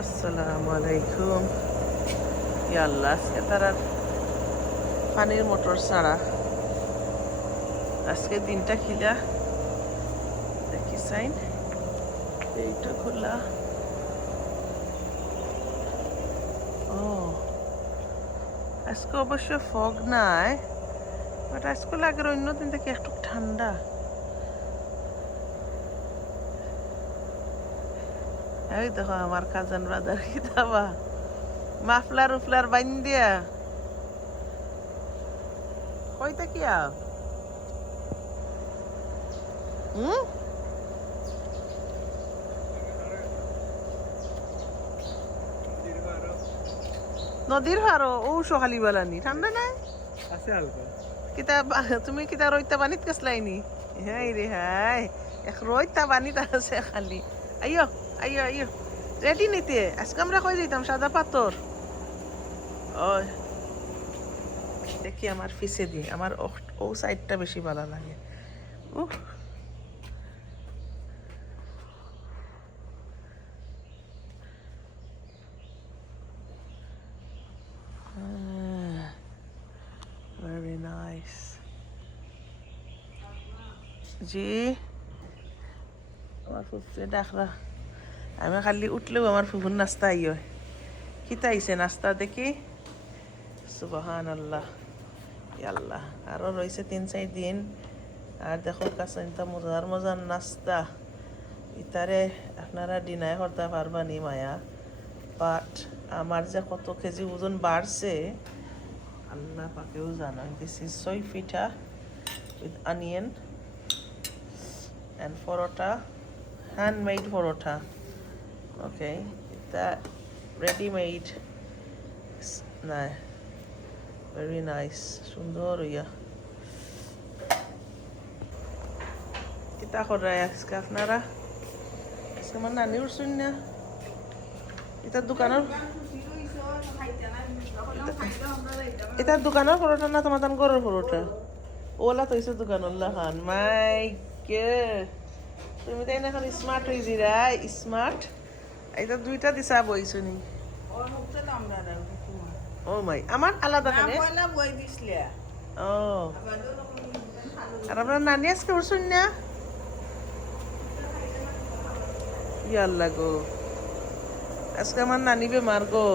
আসসালামু আলাইকুম। ইয়াল্লা আজকে তারা পানির মোটর ছাড়া আজকে দিনটা খিলা দেখি সাইন এইটা খোলা। ও আজকে অবশ্য ফগ নাই, বাট আজকে লাগে অন্য দিন থেকে একটু ঠান্ডা। এই দেখো আমার কাজান ব্রাদার কি দাবা মাফলার উফলার বাইন দিয়া কইতা কি নদীর হারো ও সকালি বেলানি ঠান্ডা নাই আছে হালকা। কিতা তুমি কিতা রইতা বানিত কাসলাইনি? হাই রে হাই, এক রইতা বানিত আছে খালি। আইয়ো আইয়ো আইয়ো, রেডি নিতে আজকে আমরা কই যাইতাম সাদা পাথর। ওই দেখি আমার ফিসে দি, আমার ও সাইডটা বেশি ভালো লাগে। উহ very nice জি। আমার ফুফুরে ডাকরা, আমি খালি উঠলেও আমার ফুফুর নাস্তা আইয়। কিতা আইছে নাস্তা দেখি? সুবহানাল্লাহ, আল্লাহ আরও রয়েছে 3-4 দিন। আর দেখো কাছে মজার মজার নাস্তা, ইতারে আপনারা ডিনাই করতে পারবানি মায়া। বাট আমার যে কত কেজি ওজন বাড়ছে আল্লাহ পাকেও জানা। দিস ইজ সই pitha with onion and porota, handmade porota. Okay, that ready-made. Nah, very nice. সুন্দর ইয়া। কিতা করে আজকে আপনারা? আজকে আমার নানি উঠছেন না, এটার দোকানের পরোটা না তোমার গরুর পরোটা? ওলা তো হয়েছে দোকানুল্লাহ খান। মাই কে তুমি তাই না এখন স্মার্ট হয়ে যারা স্মার্ট। এটা 2টা দিশা বইছো নি? ও মাই আমার আলাদা খানে ও। আর আপনার নানি আজকে উঠছেন না? ইয়াল্লা গো, আজকে আমার নানি বেমার গো।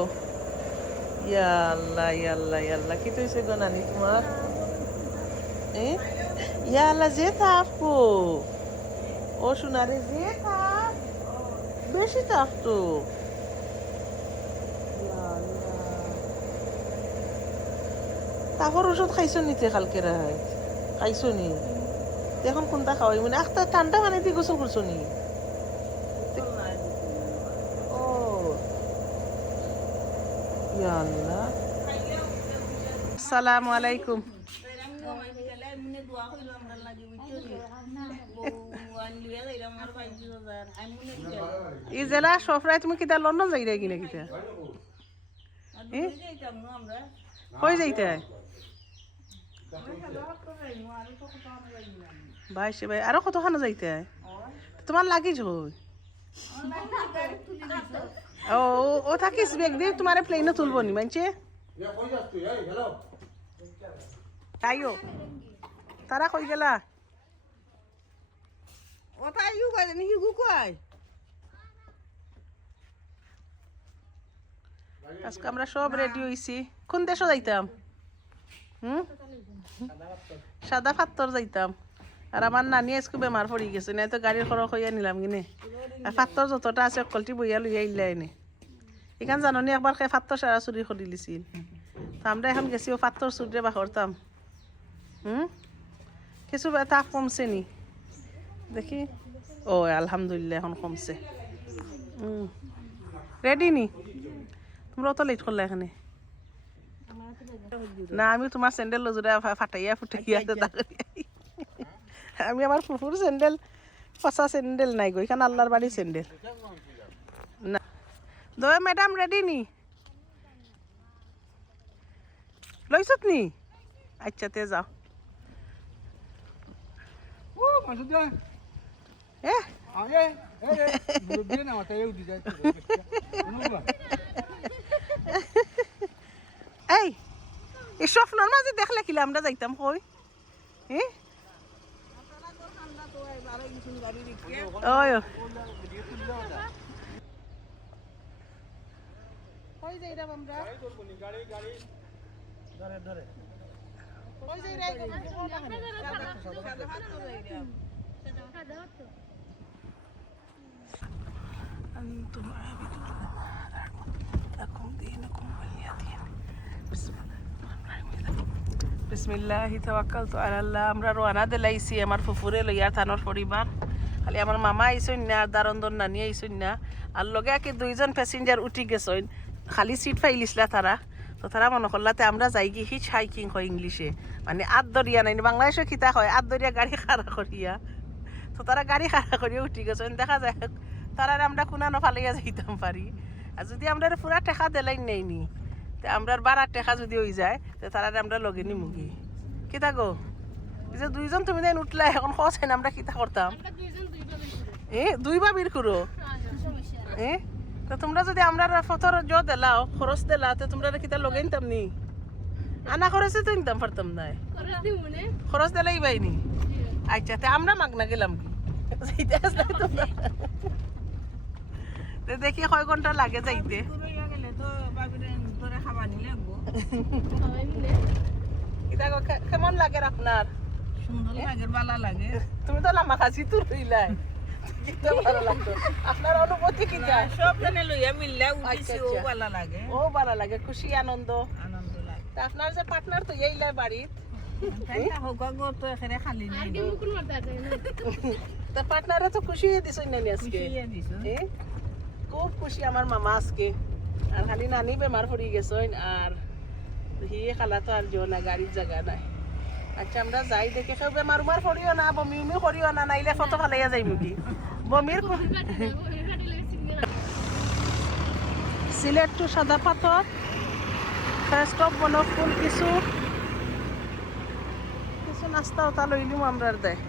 ইয়াল্লা ইয়াল্লা ইয়াল্লা, কি তো হয়েছে গো নানি তোমার? ইয়াল্লা যে থাকো ও সোনারে, যে থাক বেশি থাকতো। তারপর ওষুধ খাইছো নিতে কালকে রাত? খাইছো নি? এখন কোনটা খাওয়াই মানে একটা ঠান্ডা পানি দিয়ে গোসল করছো নি? ও ইয়াল্লা। আসসালামু আলাইকুম। ই জেলা সফরাই তুমি কিতা লন্ডন যাই রে কিনা কিতা কই যাইতে ভাই সে ভাই আরো কতখানো যাইতে তোমার লাগিস হই? ও ও থাকিস বেগ দিয়ে তোমার প্লেনে তুলবো নি মানছে আইও। তারা কই গেলা? ওটা ইউ করে নি হিগু কই? আজকে আমরা সব রেডি হইছি। কোন দেশে যাইতাম? সাদা পাথর যাইতাম। আর আমার নানি আজকে বেমার পড়ি গেছে, না তো গাড়ির খরচ হইয়া নিলাম কিনে। আর পাথর যতটা আছে অকলটি বইয়া লইয়া ইলা এনে এখান জাননি একবার খাই পাথর সারা চুরি করে দিছিল। তো আমরা এখন গেছি ও পাথর চুরিরে বা করতাম। কিছু তাপ কমছে নি দেখি? ও আলহামদুলিল্লাহ এখন কমছে। রেডি নি? তোমরা অত লেট করলে এখানে না? আমি তোমার স্যান্ডেল লজুরা ফাটাইয়া ফুটাইয়া আমি আমার ফুফুর স্যান্ডেল, পচা স্যান্ডেল নাই গো এখানে, আল্লাহর বাড়ির স্যান্ডেল না। দয় ম্যাডাম রেডি নি? লইছত নি? আচ্ছা তে যাও। ও মাসুদ এই এই স্বপ্নের মাঝে দেখলে কিলা আমরা যাইতাম কই ওই কই যাইরাম আমরা ধরে কই যাইরাম أنتم عابدون لكم دينكم ولي دين বিসমিল্লাহি তাওয়াক্কালতু আলাল্লাহ। আমরা রওনা দিলাইছি আমার ফুফুরে লইয়া থানোর পরিবার, খালি আমার মামা আইসইন না, দারন্দর নানি আইসইন না, আর লগে কি দুইজন প্যাসেঞ্জার উঠি গেছইন, খালি সিট পাইলিসলা তারা। তো তারা মনে করলাতে আমরা যাই কি হিচ হাইকিং হয় ইংলিশে, মানে আত দরিয়া নাই, বাংলাদেশে খিতা হয় আত দরিয়া গাড়ি খাড়া করিয়া। তো তারা গাড়ি খাড়া করিয়া উঠি গেছইন, দেখা যায় তারা আমরা কোনানো ফালাইয়া যাইতাম পারি। আর যদি আমরা পুরা টেকা দিলাই নেইনি, তো আমরা 12 টাকা যদি হয়ে যায়, তো তারা আমরা লগে নিমুগি কিতা গো। এই যে দুইজন তুমি দেন উঠলা, এখন খরচ হয় না, আমরা কিতা করতাম দুইবার বীর করো তো তোমরা যদি আমরা ফতর দিলাও খরচ দিলা, তো তোমরা কিতা লগে নিতাম নি? আনা খরচে তো নিতাম পারতাম না, খরচ দিলাই বাইনি। আচ্ছা, তো আমরা মাগনা গেলাম কি দেখি কয় ঘন্টা লাগে যাইতে। কেমন লাগে আপনার? সুন্দর লাগে, ভালো লাগে। তুমি তো লামা খাসি তুই রইলাই, ভালো লাগতো। আপনার অনুভূতি কি? সব জানে লইয়া মিললে উঠিছি, ও ভালো লাগে, ও ভালো লাগে, খুশি আনন্দ আনন্দ লাগে। আপনার যে পার্টনার তো এইলাই বাড়িত, তার পার্টনারে তো খুশি হয়ে দিছ না আজকে? খুব খুশি আমার মামা আজকে। আর খালি নানি বেমার পড়ি গেছেন, আর হি খালা তো আর জো না, গাড়ির জায়গা নাই। আচ্ছা, আমরা যাই দেখে কেউ বেমার উমার করিও না, বমি উমি করিও না, নাইলে কত ভালাইয়া যাই মুখি বমির। সিলেট টু সাদা পাথর, ফার্স্ট অফ বনফুল, কিছু নাস্তা ওটা লইলিম আমরা দেয়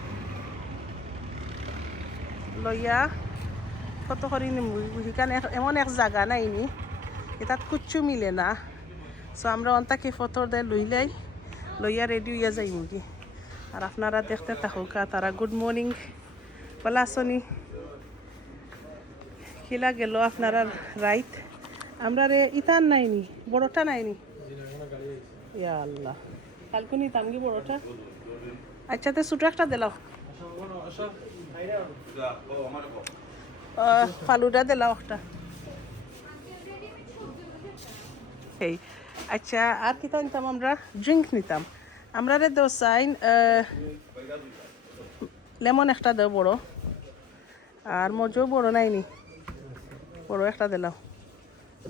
লইয়া কত করি নিম। সেখানে এমন এক জায়গা নাইনি, এটাত কুচ্ছু মিলে না। সো আমরা অন্তাকে ফটোর দেয় লইলাই, লইয়া রেডি হইয়া যাই মুগি। আর আপনারা দেখতে থাকুকা। তারা গুড মর্নিং বলা আসনি, খিলা গেল আপনারা রাইত। আমরা রে ইতান নাইনি, বড়টা নাইনি, ইয়া আল্লাহ কালকে নিতাম কি বড়টা। আচ্ছা, তো ছোট একটা দিলাও, ফালুদা দিলাও একটা। এই আচ্ছা, আর কিতা নিতাম আমরা? ড্রিঙ্ক নিতাম আমরা রে। দেও চাইন লেমন একটা দেও বড়, আর মজো বড় নাইনি, বড় একটা দিলাও।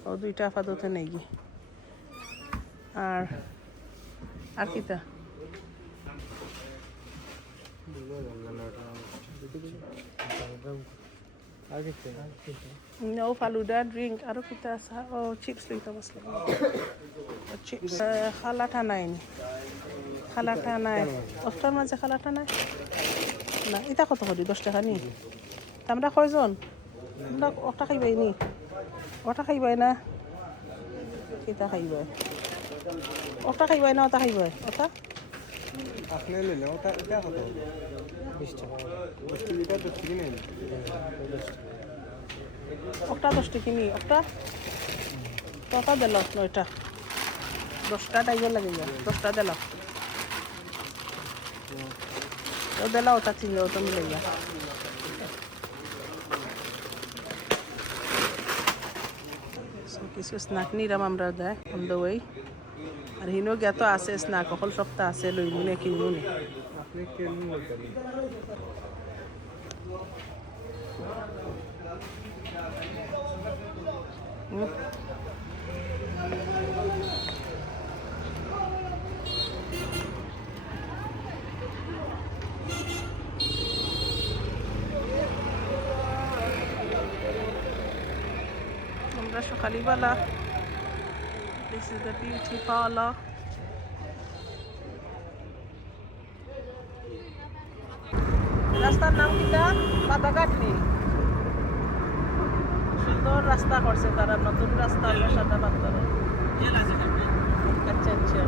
ও দুইটা আপাতত নেই গি। আর আর কিতা ও ফালুদা ড্রিঙ্ক, আরো কিতা আছে? ও চিপস লইতাম আসলে, চিপস। খালাটা নাই নি, খালাটা নাই, 10টার মাঝে খালাটা নাই না। এটা কত করি? 10 টাকা নি? আমরা কয়জন? আমরা ওটা খাইবাই নি? ওটা খাইবাই না? কিতা খাইবাই? ওটা খাইবাই না ওটা খাইবাই? ওটা আপনি লইলে ওটা এটা কত? 20 টাকা। 10 টাকা 10 টাকা নেই। ওটা 10 টাকা নি? ওটা কত দিল? 9টা 10টা টাইম লাগে, 10টা দিল তো দিল। ওটা ছিল, ওটা মিলে গিয়া। কিছু স্ন্যাক নিলাম আমরা দেয় অন দ্য ওয়ে। আর হিনো গিয়া তো আছে স্ন্যাক, অকল সপ্তাহ আছে, লইমু নে কিনবো নে। আপনি কেমন বলতেন? আমরা সকালবেলা, this is the beauty parlor. রাস্তার নাম কিটা? বাদাঘাট নি? সুন্দর রাস্তা করছে তারা, নতুন রাস্তা সাদা পাথর। আচ্ছা আচ্ছা।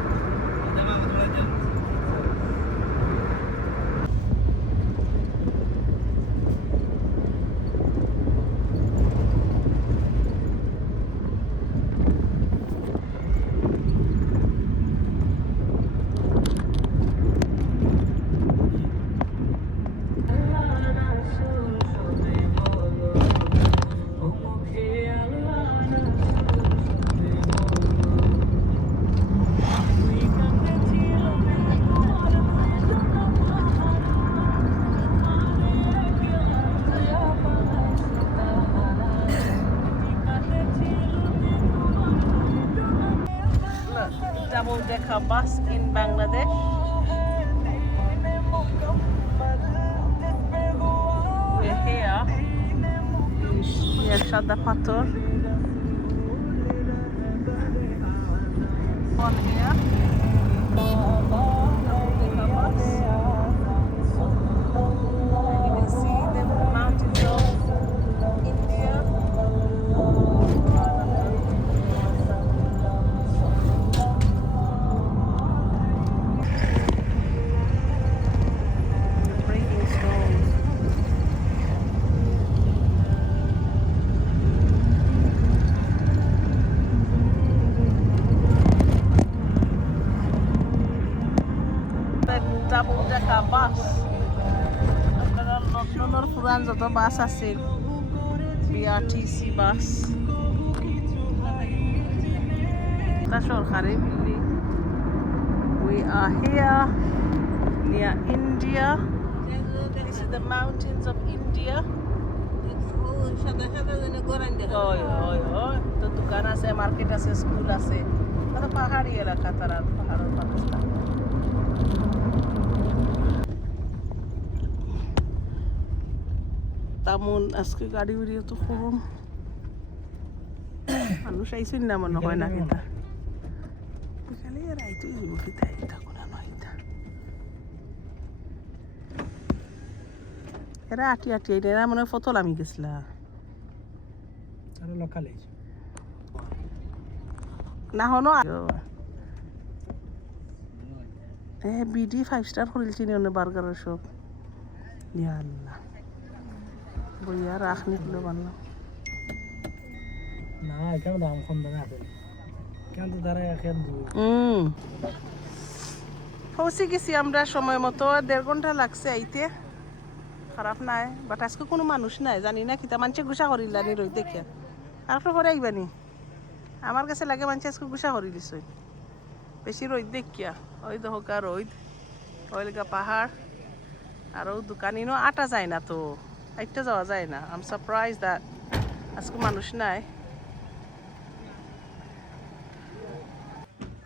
Double decker bus in Bangladesh. We're here near Shada Pathor. On here, double decker bus. And you can see the mountains of India. Breaking stones. The double decker bus. আপনারা লন্ডনের পুরান যত বাস আছে, BRTC বাস, এটা সরকারি building. We are here near India. This is the mountains of India. ওই ওই ওই তো দোকান আছে, মার্কেট আছে, স্কুল আছে। এটা পাহাড়ি এলাকা, তারা পাহাড়ের পাকিস্তান। তেমন আজকে গাড়ি বেরিয়ে তো কম মানুষ আইসেন না মনে হয় না। কিন্তু বিকালে রাইতেই যাবো, কিন্তু এটা কোনো নয়। এরা আটি আটি এরা মনে হয় ফতল আমি গেছিলাম লোকালে না হনো। বিডি 5 স্টার খুলছি নি বার্গারের সব। ইয়া আল্লাহ, বইয়া রাখ নিকলো বানলাম না, এখানে দাম কম দামে আছে। কেন তো তারা এখন পৌঁছে গেছি আমরা সময় মতো। 1.5 ঘন্টা লাগছে আইতে, খারাপ নাই। বাট আজকে কোনো মানুষ নাই, জানি না কিতা মানুষে গুছা করিলানি রই দেখিয়া। আর একটু পরে আইবানি, আমার কাছে লাগে মানুষ আজকে গুছা করি দিছ বেশি রোদ দেখিয়া। ওই দহকা রোদ, ওই লেগা পাহাড়, আর ও দোকানিনও আটা যায় না, তো আইটা যাওয়া যায় না। আই এম সারপ্রাইজ দ্যাট আজকে মানুষ নাই।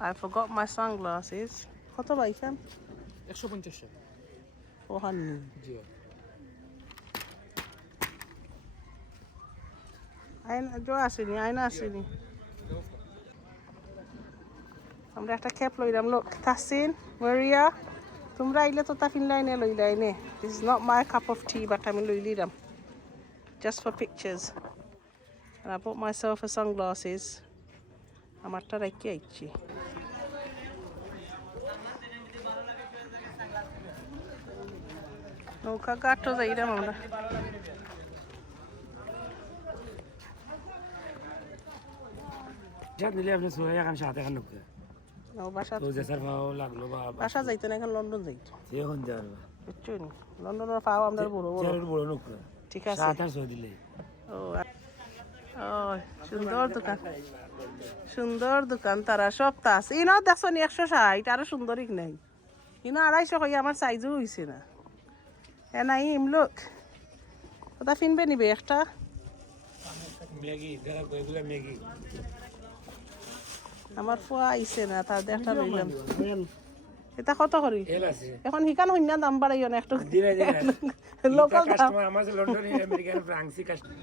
I forgot my sunglasses. কত বাইখান? 150 টাকা। ওহান জি। আয়না জো আসেনি, আয়না আসেনি। আমরা একটা ক্যাপ লইলাম। লোক তাসিন, মারিয়া, তোমরা আইলে তো তা ফিনলাইনে লইলাইনে। This is not my cup of tea, but আমি লই লিলাম just for pictures. And I bought myself a sunglasses. আমারটা রাখি আইছি। নৌকা ঘাটও যাইলাম আমরা। যা নিলে আপনি সোয়া এখন সাথে এখন লোক বাসা তো জেসার ভাও লাগলো বা বাসা যাইতো না, এখন লন্ডন যাইতো। এখন যাবে বুঝছো নি, লন্ডনের পাও আমরা বড় বড়। বড় লোক ঠিক আছে। সাথে সই দিলে ও ও সুন্দর দোকান, সুন্দর দোকান। তারা সব তাস ইনো দেখছো নি 160, আরো সুন্দরই নাই। ইনো 250 কই, আমার সাইজও হইছে না। এ নাই লোক ওটা ফিনবে নিবে একটা ম্যাগি যারা কইগুলা ম্যাগি আমার ফোয়া আইছে না, তার একটা লইলাম। এটা কত করি এখন? হিকান হইনা দাম বাড়াইও না একটু, লোকাল কাস্টমার আমার লন্ডনে আমেরিকান ফ্রান্সি কাস্টমার।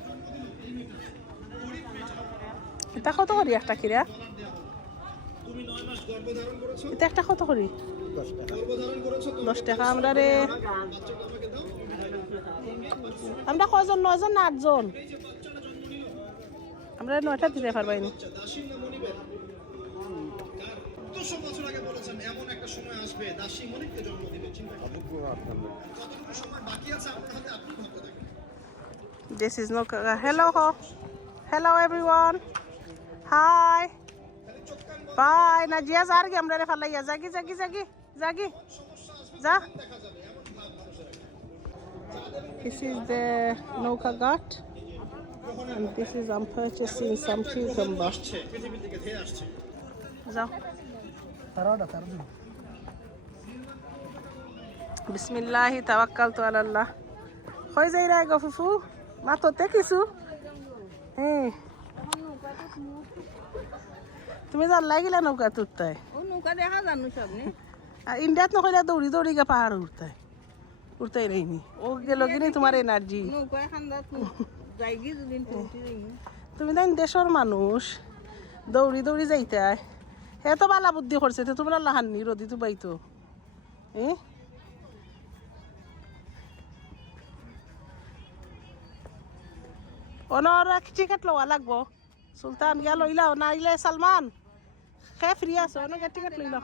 এটা কত করি একটা কিরা? এটা একটা কত করি? 10 টাকা। আমরা রে আমরা কয়জন? 9 জন না 8 জন? আমরা 9টা দিতে পারবাইনি। This is no. Hello, hello everyone. Hi. Bye. Najia jar ge amra re falaiya jagi jagi jagi jagi. Ja. This is the Nauka Ghat. And this is I'm purchasing some cucumber. যাও বিসমিল্লাহি তাওয়াক্কালতু আলাল্লাহ। কই যাই রে গো ফুফু মা তোতে কিছু হ্যাঁ তুমি জান লাগিলা নৌকা তুলতাই ও নৌকা দেখা জানো সবনি ইন্ডিয়াত নকইলা দৌড়ি দৌড়ি গে পাহাড় উঠতাই রইনি ও গেল কিনি তোমার এনার্জি নৌকা খান্দাত যাইগি দুদিন পৌঁছে যাইনি তুমি দেন দেশের মানুষ দৌড়ি দৌড়ি যাইতাই হে তো বালা বুদ্ধি করছে তো তোমরা লাহাননি রদি তো বাইতো অনর টিকেট লওয়া লাগবো সুলতান গিয়া লইলাও না আইলে সালমান খে ফ্রি আছো অনকে টিকেট লইলাও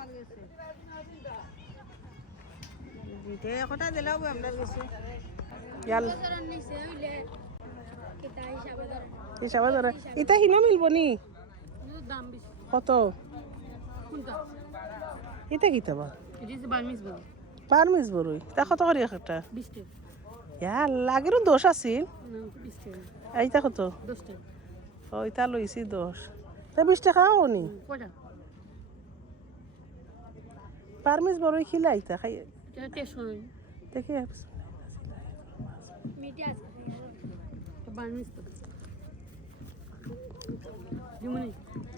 দিতে কথা দিলাও আমরা গেছে ইয়াল হিসাবে ধরে এটা হিনা মিলবো নি কত এটা কি তবা বার্মিজ বড়ই তা কত করি একটা ইয়ার লাগেরও দোষ আছিল এইটা কত ওইটা লইছি 10 তা 20 টাকা হনি বার্মিজ বড়ই খিলা এইটা খাই দেখি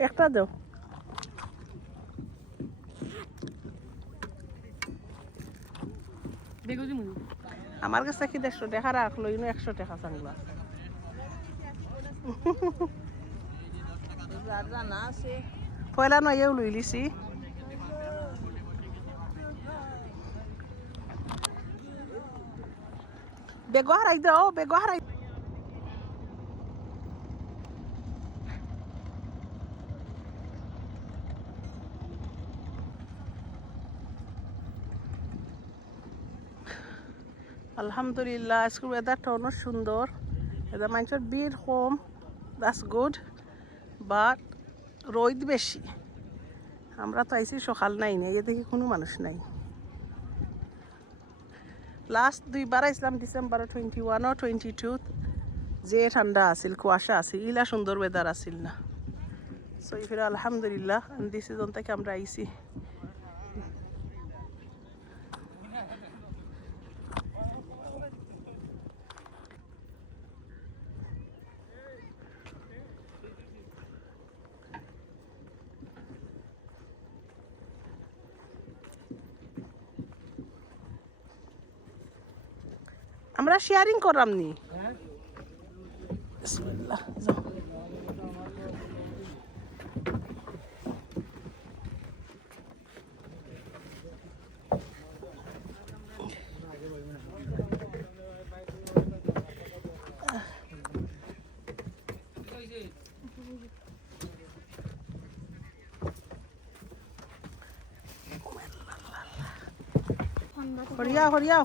একটা দাও আমার কাছে কি 150 টাকা রাখলো 100 টাকা চাংলা জানা আছে পয়লা নয়েও লই লিছি বেগো হারাই দাও বেগো হারাই আলহামদুলিল্লাহ আজকের ওয়েদারটা অনেক সুন্দর এটা মানুষের ভিড় কম দ্যাটস গুড বাট রোদ বেশি আমরা তো আইসি সকাল নাই এ দেখি কোনো মানুষ নাই লাস্ট 2বার আইসলাম ডিসেম্বর 21 ও 22 যে ঠান্ডা আছিল কুয়াশা আছিল ইলা সুন্দর ওয়েদার আছিল না সো ইফিরা আলহামদুলিল্লাহ দিস সিজন থেকে আমরা আইসি আমরা শেয়ারিং করলাম নি বিসমিল্লাহ যাও হরিয়া হরিয়া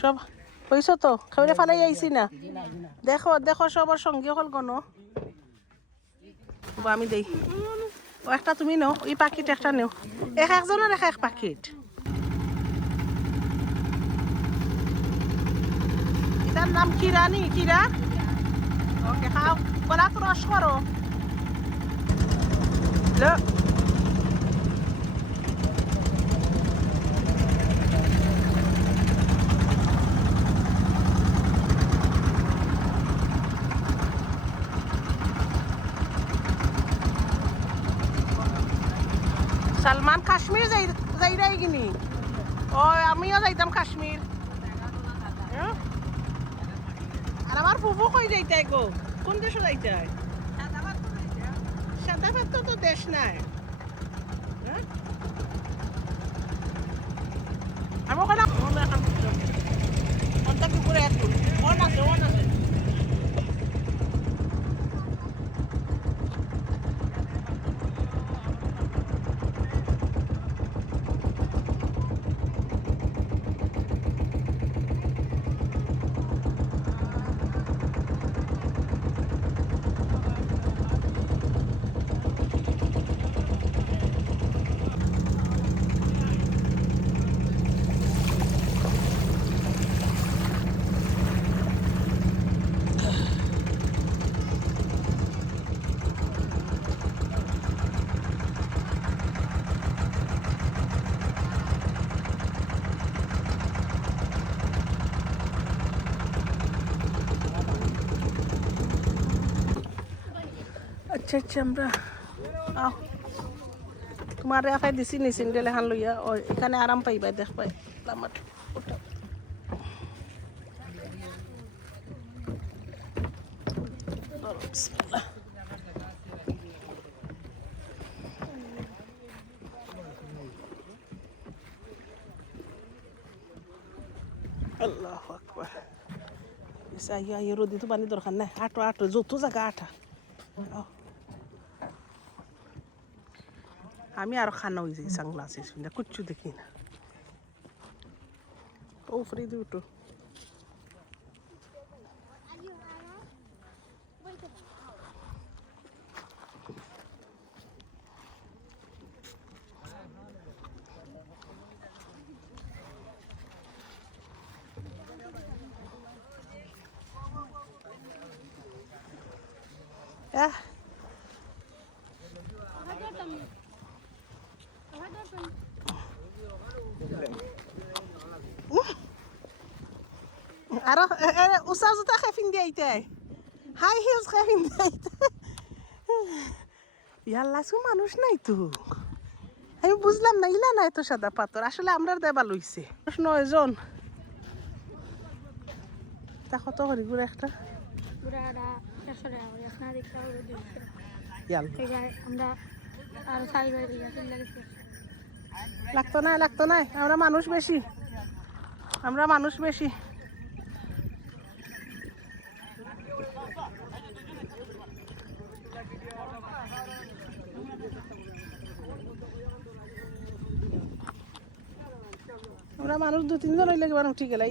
সব হইছ তো খাবলে ফালাই আইছি না দেখো দেখো সবার সঙ্গে হল গণ আমি দেই ও একটা তুমি নাও ওই পাখিট একটা নেও একজনের এক পাখিট এটার নাম কিরা নি কিরা ওকে খাও গলা তো রস করো সালমান কাশ্মীর যাই রাই কিনি ও আমিও যাইতাম কাশ্মীর আর আমার ফুফু কই যাইতাই গো কোন দেশে যাইতাই সাদাবাদ তো দেশ নাই আমি ওখানে কুকুরে আচ্ছা আমরা আও তোমার একাই দিছি নি সিন্ডেল এখান লইয়া ও এখানে আরাম পাইবা দেখবাই আমার ওটা বিসমিল্লাহ আল্লাহু আকবার এসা ইয়া রোদি তো পানি দরকার নাই আটো যত জায়গা আটা আমি আর খানা হয়ে যাই সানগ্লাসেস না কিচ্ছু দেখি না ও ফ্রি দুটো আরো উষা জুতা খেফিন দিয়াইতে হাই হিলস খেফিন দিয়াইতে ইয়াল্লা সু মানুষ নাই তো আমি বুঝলাম না ইলা নাই তো সাদা পাথর আসলে আমরা দেবা লইছে 9 জন তা কত করি গুড়া একটা গুড়াটা 100 টাকা করে এখন দেখতে হবে 200 ইয়াল্লা ঠিক আছে আমরা আর সাই বাই দিয়েছি লাগছে লাগতো না আমরা মানুষ বেশি আমরা মানুষ 2-3 জন হইলে কিবা উঠি গেলা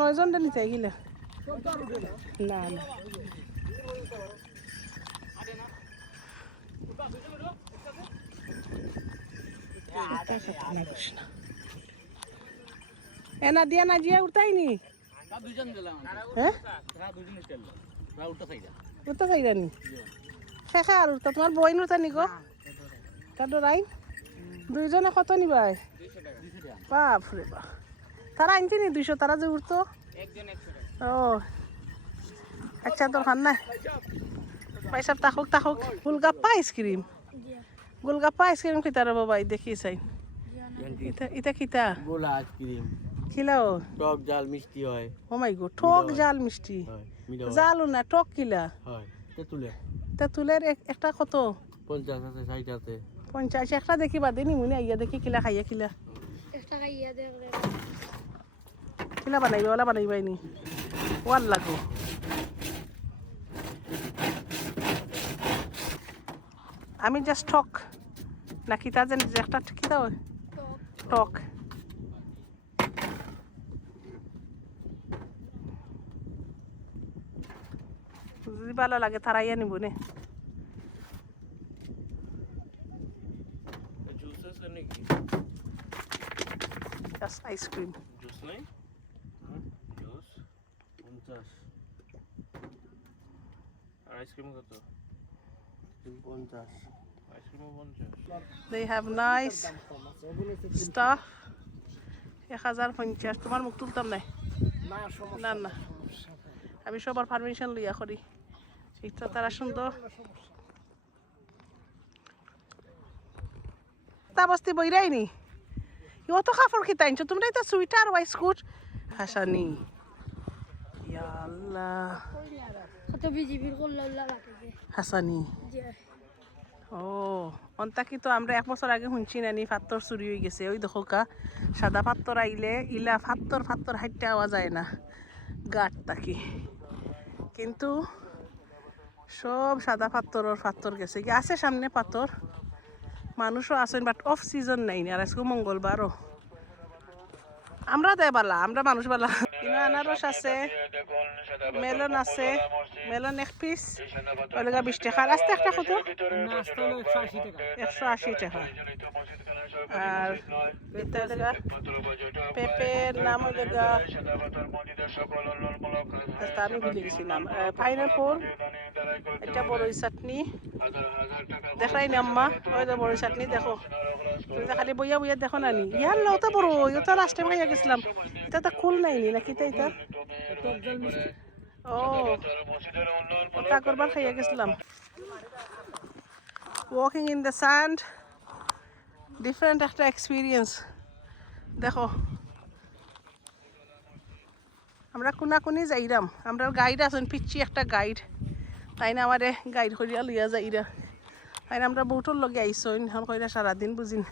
9 জন নিতে গেলে না এনা দিয়া না জিয়া উঠাইনি হ্যাঁ উঠতে চাইরা নি শেখা আর উঠতা তোমার বই নুঠা নি গো তা ডরাই 2 জনে কত নিবাই বাপরে বাপ তারা আনছি নি 200 তারা যে উঠতো ও আচ্ছা দরকার নাই পয়সা তাকুক গোলগাপ্পা আইসক্রিম খিতা রে বাবা দেখি চাই এটা খিতা গোলা আইসক্রিম খিলাও টক জাল মিষ্টি হয় ও মাই গড টক জাল মিষ্টি জালও না টক কিলা হয় তেঁতুলের একটা কত 50 আছে 60 আছে 50 একটা দেখিবা দেনি মুনি আইয়া দেখি কিলা খাইয়া কিলা 1 টাকা ইয়া দে কিলা বানাইবাই নি ওয়াল লাগো আমি জাস্ট টক নাকি তা জানি যে একটা কি দাও টক যদি ভালো লাগে তারাইয়া নিব নে জুসেস নাকি জাস্ট আইসক্রিম জুস নাই জুস 50 আর আইসক্রিম কত 50 ice cream 50 they have nice stuff 1050 তোমার মুখ তুলতাম নাই না আমি সবার পারমিশন লইয়া করি ঠিকঠাক তারা সুন্দর তা বস্তি বইরাইনি অত কাপড় খিতা আনছো তোমরা এটা সুইটার ওয়াইস্কুট হাসানি ইয়া আল্লাহ কত বিজিবির কল্লা বাটাতে হাসানি জি ও অন্তাকি তো আমরা 1 বছর আগে শুনছি নানি পাথর চুরি হয়ে গেছে ওই দেখো কা সাদা পাথর আইলে ইলা পাথর হাইটে আওয়া যায় না গাট তাকি কিন্তু সব সাদা পাথর গেছে কি আছে সামনে পাথর মানুষও আছেন বাট অফ সিজন নাই আর আজকে মঙ্গলবারও আমরা দেয় বালা আমরা মানুষ বালা কিন্তু আনারস আছে মেলন আছে মেলন 1 পিস ওইলেগা 20 টাকা আস্তে একটা কত 180 টাকা আর এটা দেখা পেঁপের নাম ওইলেগা আমি ভুলে গেছি নাম পাইনাপল এটা বড়ই চাটনি দেখাই না আম্মা ওই তো বড়ই চাটনি দেখো তুমি খালি বইয়া দেখো নানি ইয়ার লওতা বড় এটা লাস্ট টাইম খাইয়া গেছিলাম এটা খুল নাই নি নাকি এটা ও ওটা করবার খাইয়া গেছিলাম walking in the sand different একটা এক্সপিরিয়েন্স। দেখো আমরা কোনাকুনি যাইরাম, আমরা গাইড আছেন পিচ্ছি একটা গাইড, তাই না আমারে গাইড করিয়া লইয়া যাইরা, তাই না আমরা বহুতর লগে আইসইন এখন কইরা সারাদিন বুঝিন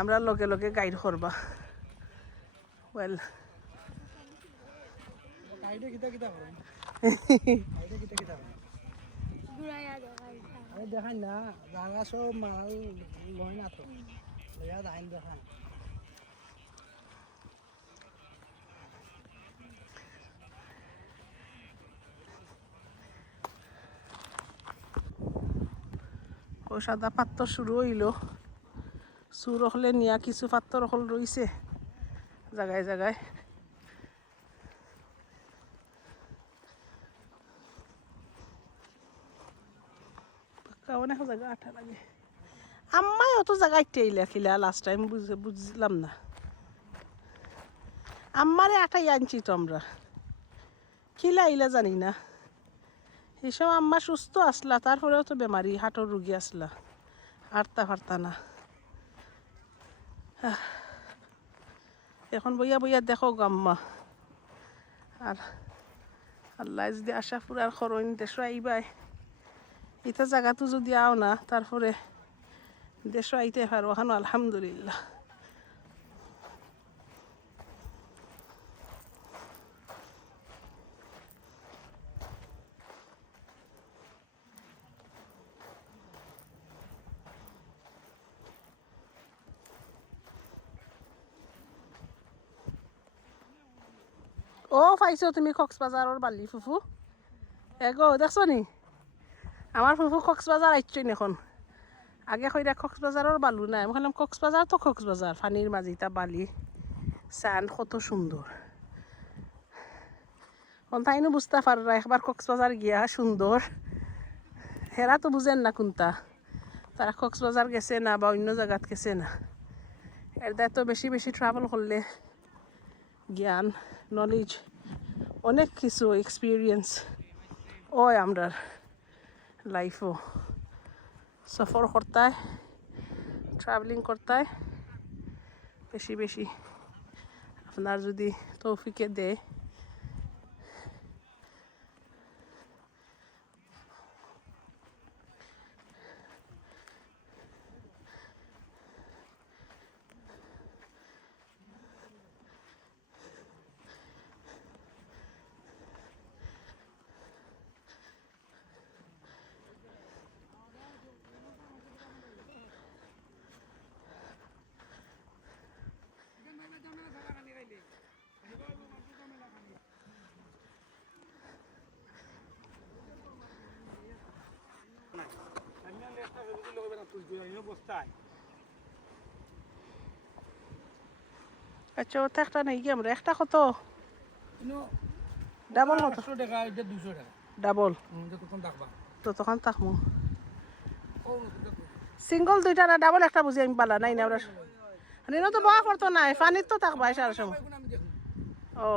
আমরা লগে লগে গাইড করবা। ওয়েল গাইডে কিতা কিতা করেন? গাইডে কিতা কিতা করেন? ঘুরাইয়া দেখাইছা আরে দেখান না, যারা সব মাল লয় না তো, লইয়া যাইন দেখান। ও সাদা পাত্তর শুরু হইলো, সুর হলে নিয়া কিছু পাত্তর হল রইছে জায়গায় জায়গায়। অনেক জায়গা আঠা লাগে। আম্মাই অত জায়গা ইটে আইলা খিলা লাস্ট টাইম বুঝলাম না। আম্মারে আটাই আনছি তো আমরা, খিলা আইলা জানি না। এই সময় আম্মা সুস্থ আসলা, তারপরেও তো বেমারি হাঁটুর রুগী আসলা, হাঁটতা পারতা না। এখন বইয়া বইয়া দেখো গাম্মা। আর আল্লাহ যদি আশা পুরার খরণ দেশ আইবাই, এটা জায়গাতো যদি আও না তারপরে দেশ আইতে পারো এখন আলহামদুলিল্লাহ। ও পাইছো তুমি কক্সবাজারের বালি ফুফু? এগো দেখছো নি আমার ফুফু কক্সবাজার আইছই এখন। আগে কইরা কক্সবাজারের বালু নাই, আমি বললাম কক্সবাজার তো কক্সবাজার, পানির মাঝে তা বালি স্যান্ড কত সুন্দর। তাইনও বুঝতে পাররা একবার কক্সবাজার গিয়া সুন্দর, হেরা তো বুঝেন না কোনটা, তারা কক্সবাজার গেছে না বা অন্য জায়গাত গেছে না। এর দায়িত্ব বেশি বেশি ট্রাভেল করলে জ্ঞান নলেজ অনেক কিছু এক্সপিরিয়েন্স ওই আমরা লাইফও সফর করতায়, ট্রাভেলিং করতায় বেশি বেশি আপনার যদি তৌফিকে দেয়। আচ্ছা ওটা একটা নেই কি আমরা একটা কত ডাবল কত? 100 টাকা, এটা 200 টাকা ডাবল যতক্ষণ থাকবা। তো তখন থাকবো। সিঙ্গল দুইটা না ডাবল একটা বুঝি আমি পালা নাই না আমরা নিনো তো বয়া করতো নাই, পানির তো থাকবা সারা সময়। ও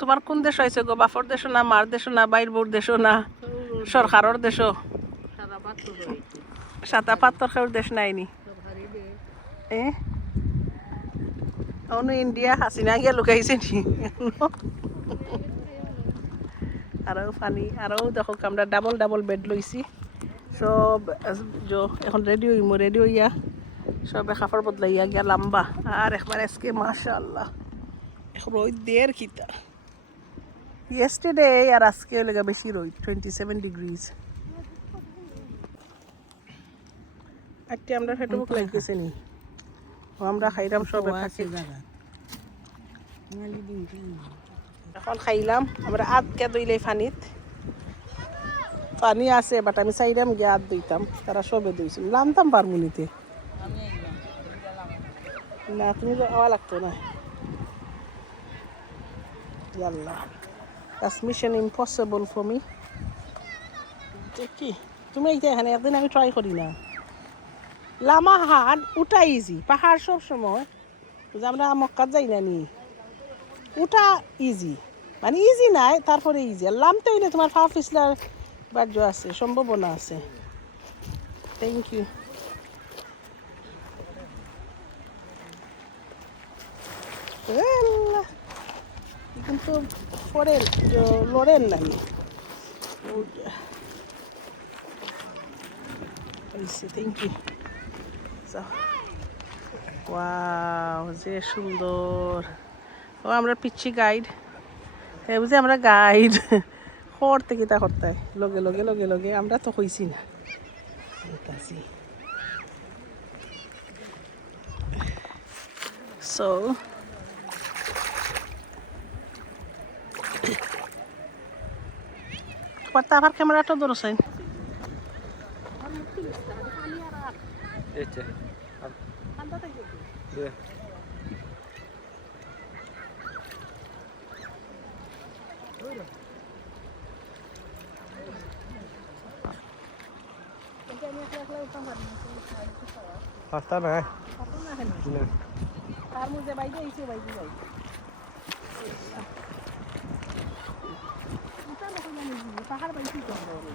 তোমার কোন দেশ হয়েছে গো? বাফর দেশ না মার দেশ না বাইর বোর দেশ না সরকারের দেশ? সাদা পাত্তর খেউর দেশ নাইনি অনু ইন্ডিয়া হাসিনা গিয়া লুকাইছে নি আরও পানি আরও দেখো আমরা ডাবল ডাবল বেড লইছি সব। এখন রেডি হইমু, রেডি হইয়া সবে কাপড় বদলাইয়া গিয়া লম্বা আর একবার আজকে মাশাআল্লাহ রোদ দের খিতা ইয়েস্টারডে আর আজকে লেগে বেশি রোদ 27 ডিগ্রিজ। আজকে আমরা ফেটো বুক লাগতেছে নি আমরা খাইলাম সবে খাচ্ছি। এখন খাইলাম আমরা আধকে দইলে পানিত পানি আছে বাট আমি চাইলাম গিয়ে আধ দইতাম, তারা সবে দইছিল নামতাম পারমুনিতে না, তুমি তো আওয়া লাগতো না। ইয়াল্লা that's mission impossible for me. কি তুমি এইটা এখানে একদিন আমি ট্রাই করি না। লামা হাট উঠা ইজি, পাহাড় সব সময় যে আমরা মক্কাত যাই না নি উঠা ইজি, মানে ইজি নাই তারপরে ইজি, আর নামতে হইলে তোমার পা পিছলার বাজ্য আছে, সম্ভাবনা আছে। Thank you. কিন্তু পরে লড়েন নাই থ্যাংক ইউ। ওয়াও, যে সুন্দর। ও আমরা পিচ্ছি গাইড, হ্যাঁ বুঝি আমরা গাইড করতে কিতা করতে লগে লগে লগে লগে আমরা তো কইছি না কাছি। সো পাতা আবার ক্যামেরাটা ধরছেন। এইটা দে পাস্তা না না তার মধ্যে বাইরে এসে বাইরে যাই পাহাড় বাইরে করবো।